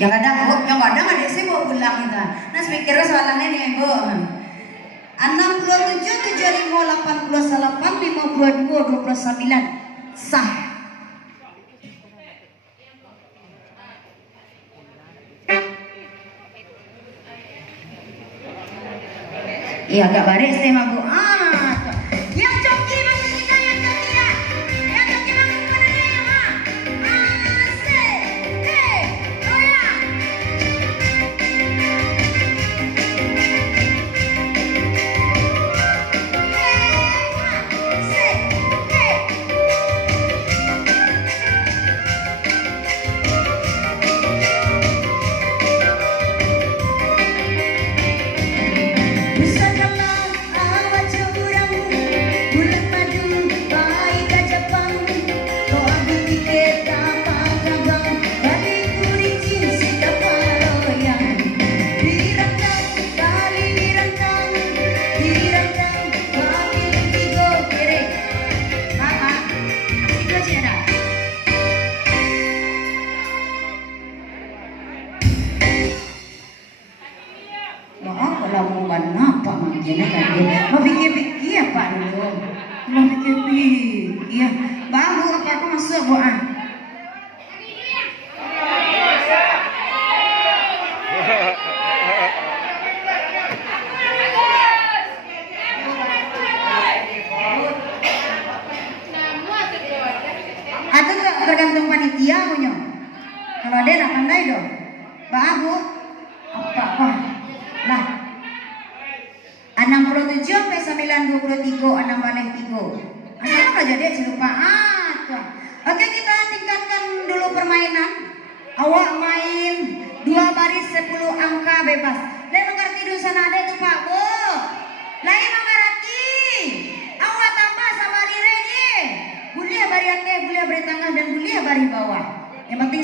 Yang kadang adik saya bawa pulang kita. Nah, pikirnya soalannya nih Ibu. 67 75 88 52 29 sah. Iya agak baris deh Bu. Yang joki mana kita yang joki ya? Yang joki mana nih ya? Mau pikir-pikir ya Pak dulu. Mau pikir-pikir. Iya, baru apa aku masuk Bu ah. Atau tergantung panitia punya. Kalau ada nak pandai dong. Baru apa lah. 67 sampai 923 6 balik 3. Asal aja deh lupa. Oke, kita tingkatkan dulu permainan. Awak main 2 baris 10 angka bebas. Dan mengerti dulu sana ada itu Pak Bu. Lain mengerti. Awak tambah sabari ready. Boleh bari atas, boleh bari tengah dan boleh bari bawah. Yang penting